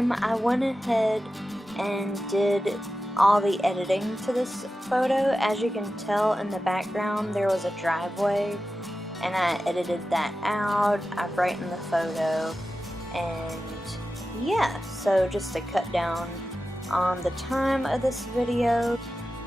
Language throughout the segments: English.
time, I went ahead and did all the editing to this photo. As you can tell in the background, there was a driveway, and I edited that out. I brightened the photo, and yeah, so just to cut down on the time of this video.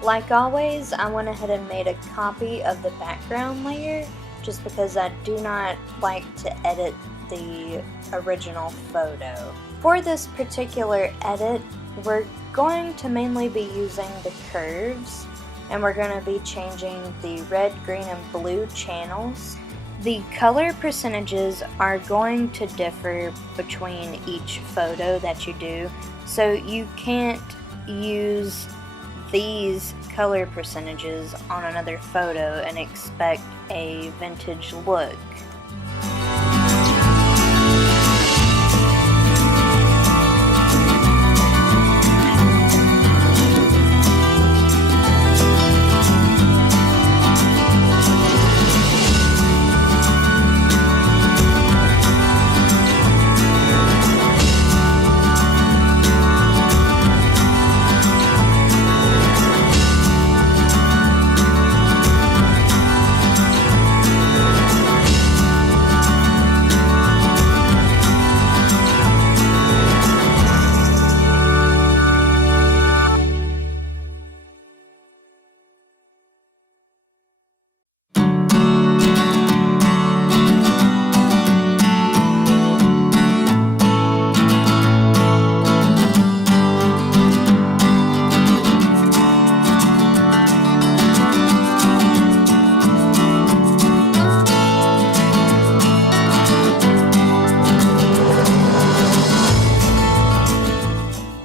Like always, I went ahead and made a copy of the background layer just because I do not like to edit the original photo. For this particular edit, we're going to mainly be using the curves, and we're going to be changing the red, green, and blue channels. The color percentages are going to differ between each photo that you do, so you can't use these color percentages on another photo and expect a vintage look.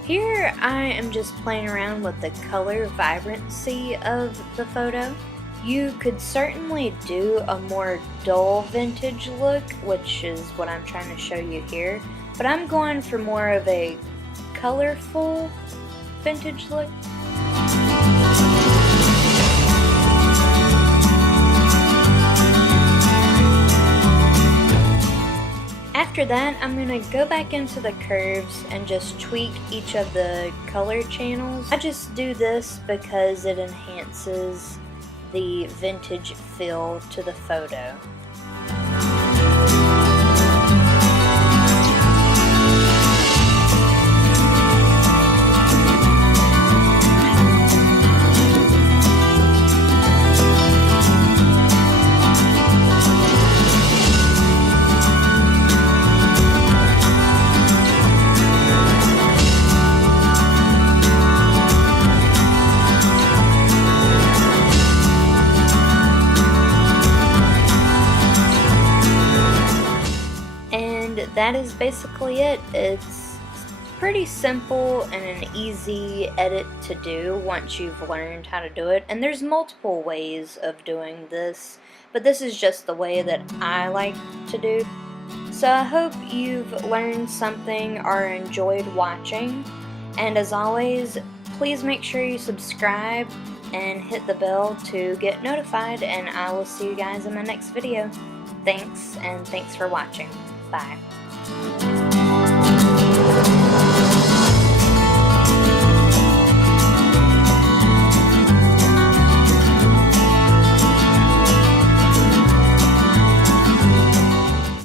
Here I am just playing around with the color vibrancy of the photo. You could certainly do a more dull vintage look, which is what I'm trying to show you here, but I'm going for more of a colorful vintage look. After that, I'm going to go back into the curves and just tweak each of the color channels. I just do this because it enhances the vintage feel to the photo. That is basically it. It's pretty simple and an easy edit to do once you've learned how to do it. And there's multiple ways of doing this, but this is just the way that I like to do. So I hope you've learned something or enjoyed watching. And as always, please make sure you subscribe and hit the bell to get notified, and I will see you guys in my next video. Thanks, and thanks for watching. Bye.